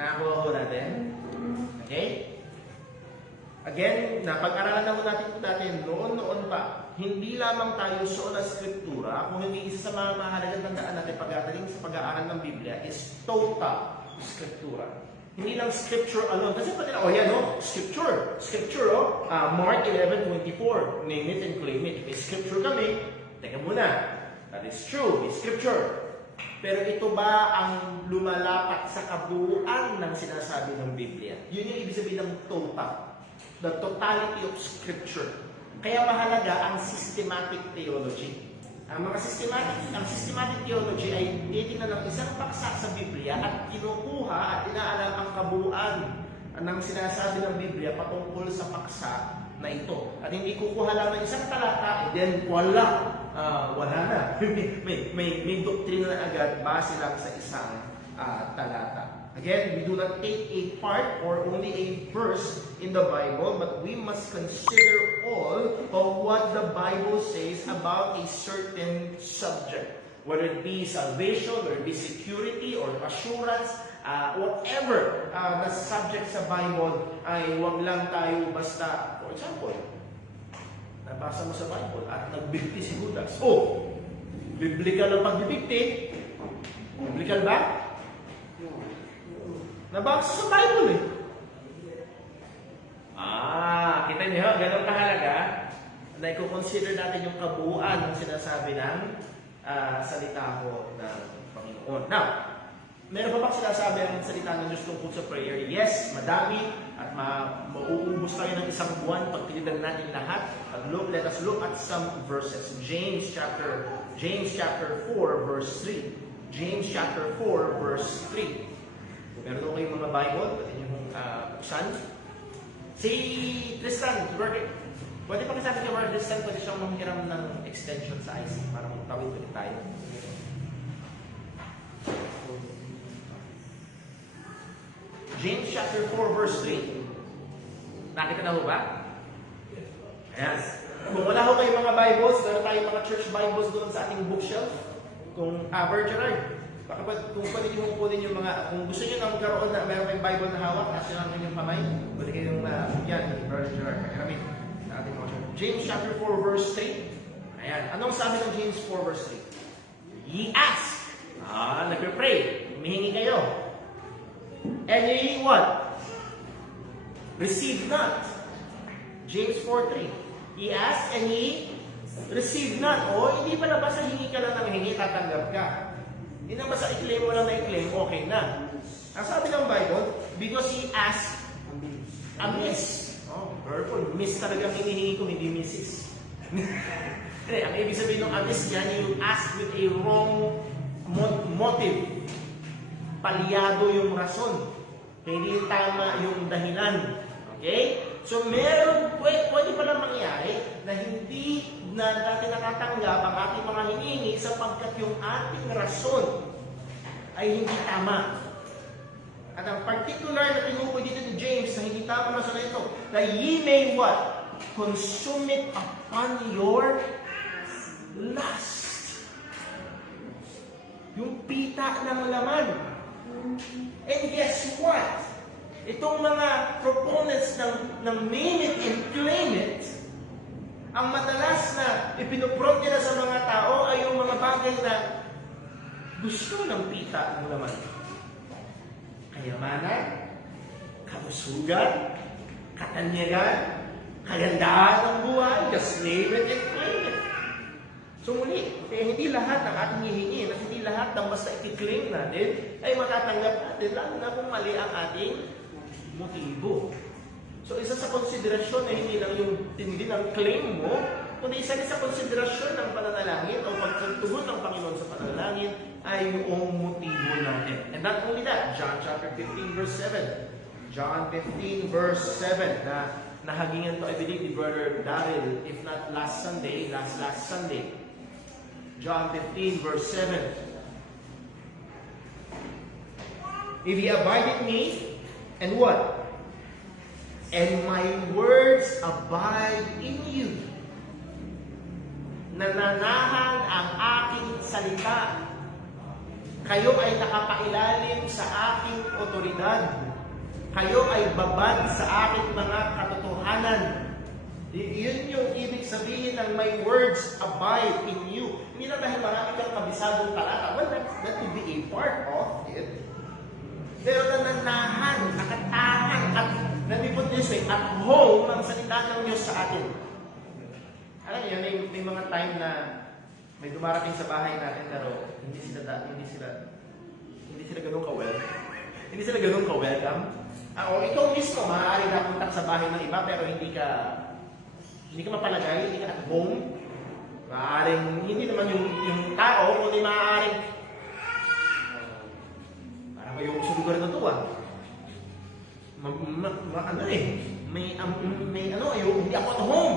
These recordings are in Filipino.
Nakuha ko natin? Okay? Again, napag-aralan naman natin ito dati noon pa. Hindi lamang tayo sola scriptura, kung hindi isa sa mga mahalagang tandaan natin pagdating sa pag-aaral ng Biblia is total scriptura. Hindi lang scripture alone. Kasi pati na, scripture. Scripture, Mark 11:24. Name it and claim it. May scripture kami. Teka muna. That is true. May scripture. Pero ito ba ang lumalapat sa kabuuan ng sinasabi ng Biblia? Yun yung ibig sabihin ng total. The totality of Scripture. Kaya mahalaga ang systematic theology. Ang systematic theology ay titingnan ng isang paksa sa Biblia at kinukuha at inaalam ang kabuuan ng sinasabi ng Biblia patungkol sa paksa na ito. At hindi kukuha lang ng isang talata, then wala na. may doktrina na agad base lang sa isang talata. Again, we do not take a part or only a verse in the Bible, but we must consider all of what the Bible says about a certain subject. Whether it be salvation, whether it be security or assurance, whatever na subject sa Bible, ay wag lang tayo basta, for example, nabasa mo sa Bible at nagbigti si Judas. Biblical ang pagbibigti. Biblical ba? Nabasa sa Bible kita niyo, ganun kahalaga na i-consider natin yung kabuuan ng sinasabi ng salita ko ng Panginoon. Now, meron pa bang sinasabi ang salita ng Diyos tungkol sa prayer? Yes, madami at mauubos tayo ng isang buwan pag tinitan natin lahat. Let us look at some verses. James chapter 4 verse 3. James chapter 4 verse 3. Kung meron ko kayong mga Bible, pwede nyo buksan. Si Tristan, pwede pa kasabi kay Mark Tristan, pwede siyang manghiram ng extension sa IC para magtawid ulit tayo. James chapter 4 verse 3. Nakita na ho ba? Yes. Kung wala ho kayong mga Bibles, meron tayong mga church Bibles doon sa ating bookshelf. Kung Gerard, kung pwede nyo kunin yung mga, kung gusto nyo na magkaroon na meron kayong Bible na hawak, kasi lang yung kamay, pwede kayong yan, Brother Gerard, kakaramit sa ating mga church. James chapter 4 verse 3. Ayan. Anong sabi ng James 4 verse 3? Ye ask. Nagpe-pray. Humihingi kayo. And ye what? Receive not. James 4:3. Ye ask and ye receive not. Hindi pala basta hingi ka lang ng hingi, tatanggap ka. Hindi na basta i-claim mo lang na i-claim, okay na. Ang sabi ng Bible, because ye ask amiss. Purple. Miss talaga hinihingi ko, hindi missis. Ang ibig sabihin ng amiss yan, you ask with a wrong motive. Palyado yung rason. Hindi tama yung dahilan. Okay? So, pwede pala mangyari na hindi na natin nakatanggap ang ating mga hiningi sapagkat yung ating rason ay hindi tama. At ang particular na tinukoy dito ni James na hindi tama rason na ito, na ye may what? Consume it upon your lust. Yung pita ng laman. And guess what? Itong mga proponents ng name it and claim it, ang madalas na ipinopront nila sa mga tao ay yung mga bagay na gusto ng pita ng laman. Kayamanan, kabusugan, katanyagan, kagandahan ng buhay, just name it and claim it. So muli, hindi lahat ng ating hihingi, at hindi lahat ng basta i-claim natin ay matatanggap natin, lalo na kung mali ang ating motibo. So isa sa konsiderasyon na hindi lang yung tindi ng claim mo, kundi isa sa konsiderasyon ng pananalangin o pagtugon ng Panginoon sa pananalangin ay yung motibo natin. And not only that, John chapter 15 verse 7. John 15 verse 7 na nahagingan to, I believe, ni Brother Daryl, if not last Sunday. John 15 verse 7. If ye abide in me, and what? And my words abide in you. Nananahan ang aking salita Kayo ay nakapailalim sa aking otoridad. Kayo ay babad sa aking mga katotohanan. Yun yung ibig sabihin ng my words abide in you. Hindi na dahil marami kang kabisadong talata. Well, that would be a part of it. Pero nananahan, nakatahan, at let me put this way, at home ang salita ng Diyos sa atin. Alam niyo, may mga time na may dumarating sa bahay natin pero hindi sila ganun ka-welcome. Hindi sila ganun ka-welcome. O ikaw mismo, maaari na punta sa bahay ng iba pero hindi ka mapalagay, hindi ka at home. Maaaring, hindi naman yung tao, kundi maaaring parang ayoko sa lugar na to ayoko, hindi ako at home.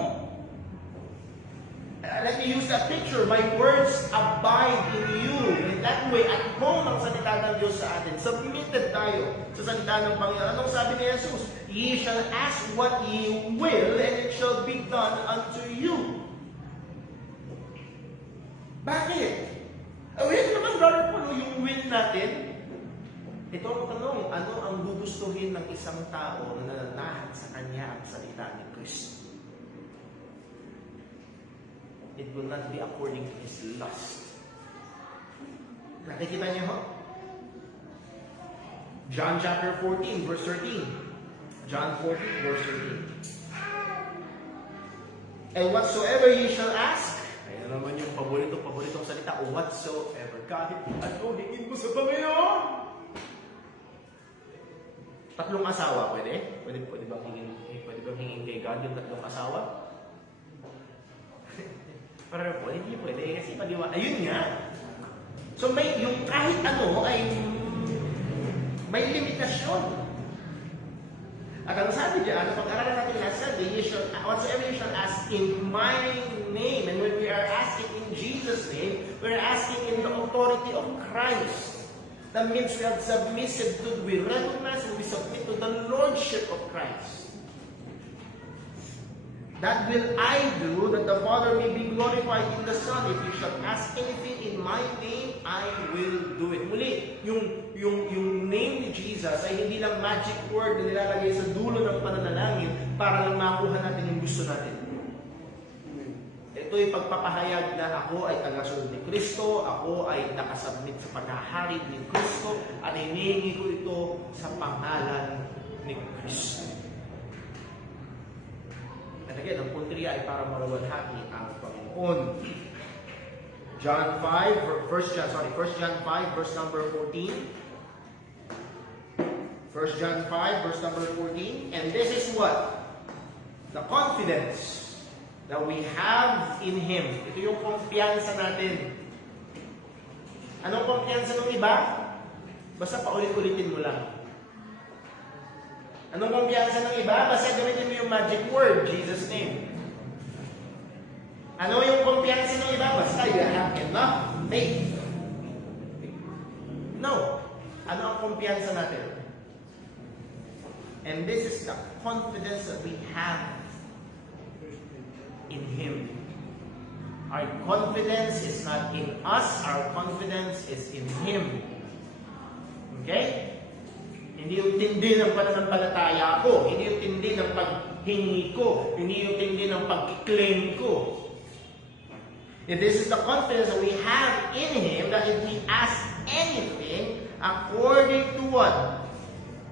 Let me use that picture. My words abide in you. In that way, at home ang salita ng Diyos sa atin. Submitted tayo sa salita ng Panginoon. Anong sabi ni Jesus? Ye shall ask what ye will, and it shall be done unto you. Bakit? Wait naman, Brother Paul, yung will natin. Ito ang tanong, ano ang gugustuhin ng isang tao na nananahan sa kanya ang salita ni Kristo? It will not be according to his lust. Nakikita niyo ho? John chapter 14, verse 13. John 14, verse 13. And whatsoever ye shall ask, ayun naman yung paboritong salita, whatsoever. Kahit ano, hingin mo sa Panginoon. Tatlong asawa, pwede? Pwede bang hingin kay God yung tatlong asawa? Pero po, hindi pwede kasi maliwanag. Ayun nga. So yung kahit ano ay may limitasyon. At ang sabi diyan, pag-aralan natin last Sunday, whatsoever you shall ask in my name. And when we are asking in Jesus' name, we are asking in the authority of Christ. That means we are submissive to, we recognize and we submit to the Lordship of Christ. That will I do, that the Father may be glorified in the Son. If you shall ask anything in my name, I will do it. Muli, yung name ni Jesus ay hindi lang magic word na nilalagay sa dulo ng pananalangin para lang makuha natin yung gusto natin. Ito'y pagpapahayag na ako ay tagasunod ni Kristo, ako ay nakasubmit sa paghahari ni Kristo, at hinihingi ko ito sa pangalan ni Kristo. And again, ang punteriya ay para maluwalhati ang Panginoon. John 5, 1 John 5, verse number 14. 1 John 5, verse number 14. And this is what? The confidence that we have in Him. Ito yung kumpiyansa natin. Anong kumpiyansa ng iba? Basta paulit-ulitin mo lang. Anong kumpiyansa ng iba? Basta gamitin mo yung magic word, Jesus' name. Ano yung kumpiyansa ng iba? Basta you have enough faith. No. Ano ang kumpiyansa natin? And this is the confidence that we have in Him. Our confidence is not in us. Our confidence is in Him. Okay? Hindi yung tindi ng pananampalataya ko. Hindi yung tindi ng paghingi ko. Hindi yung tindi ng pag-claim ko. And this is the confidence that we have in Him, that if we ask anything according to what?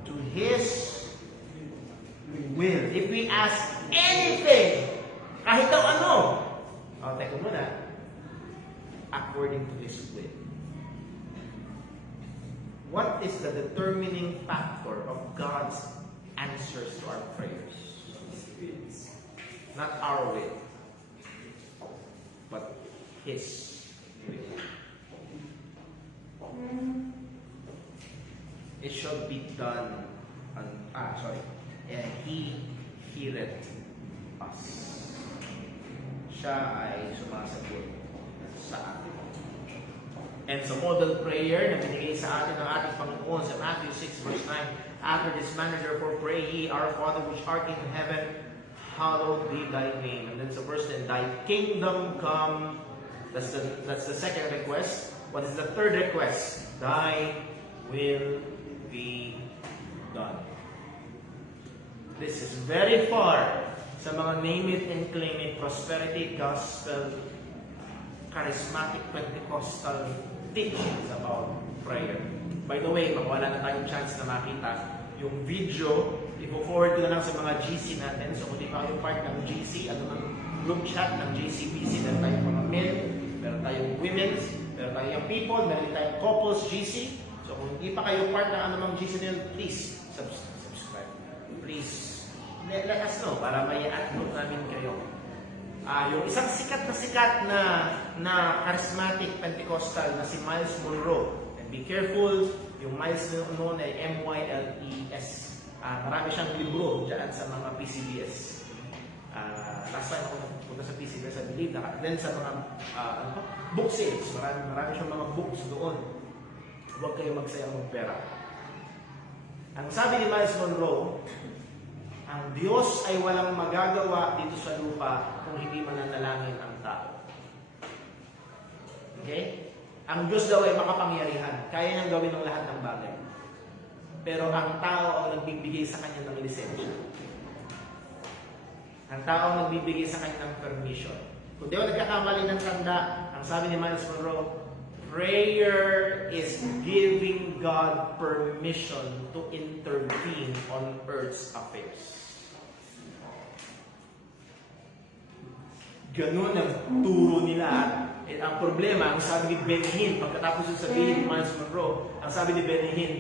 To His will. If we ask anything, kahit daw ano, teka muna, according to His will. What is the determining factor of God's answers to our prayers? Not our will, but His will. It shall be done. And He heareth us. Siya ay sumasagot sa atin. And sa model prayer na binigay sa atin ng ating Panginoon sa Matthew 6 verse 9, after this manner therefore pray ye, Our Father which art in heaven, hallowed be thy name. And then sa verse 10, thy kingdom come. That's the second request. What is the third request? Thy will be done. This is very far sa mga name it and claim it, prosperity gospel, charismatic Pentecostal teachings about prayer. By the way, mawala na tayong chance na makita yung video. I-forward ko na lang sa mga GC natin. So kung di pa kayo part ng GC, ano ng group chat ng GCPC, meron tayong mga men, meron tayong women's, meron tayong people, meron tayong couples GC. So kung hindi pa kayo part ng anumang GC nyo, please subscribe. Please let us know para may upload namin kayo. Yung isang sikat na charismatic Pentecostal na si Myles Munroe. And be careful, yung Myles noon ay MYLES. Marami siyang libro dyan sa mga PCBS. Last time ako nagpunta sa PCBS, I believe, then sa mga book sales, marami siyang mga books doon. Huwag kayo magsayang magpera. Ang sabi ni Myles Munroe, ang Diyos ay walang magagawa dito sa lupa kung hindi mananalangin ang tao. Okay? Ang Diyos daw ay makapangyarihan. Kaya niyang gawin ang lahat ng bagay. Pero ang tao ang nagbibigay sa kanya ng lisensya. Ang tao ang nagbibigay sa kanya ng permission. Kung di ako nagkakamali ng tanda, ang sabi ni Myles Munroe, prayer is giving God permission to intervene on earth's affairs. Ganun ang turo nila. At ang problema, ang sabi ni Benny Hinn, pagkatapos yung sabihin ni Myles Munroe, ang sabi ni Benny Hinn,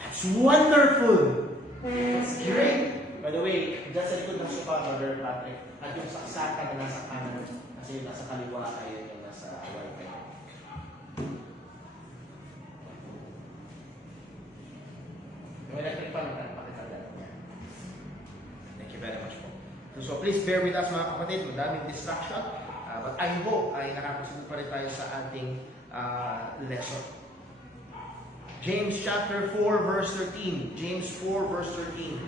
that's wonderful! That's great! By the way, dyan sa likod ng sopa, Brother Patrick, at yung saksakan na nasa kanan, kasi nasa kaliwa tayo yung nasa wifi. Yung electric fan, pakitala niya. Thank you very much po. So please bear with us mga kapatid, madaming distraction. But I hope ay nakakasunod pa rin tayo sa ating lesson. James chapter 4 verse 13. James 4 verse 13.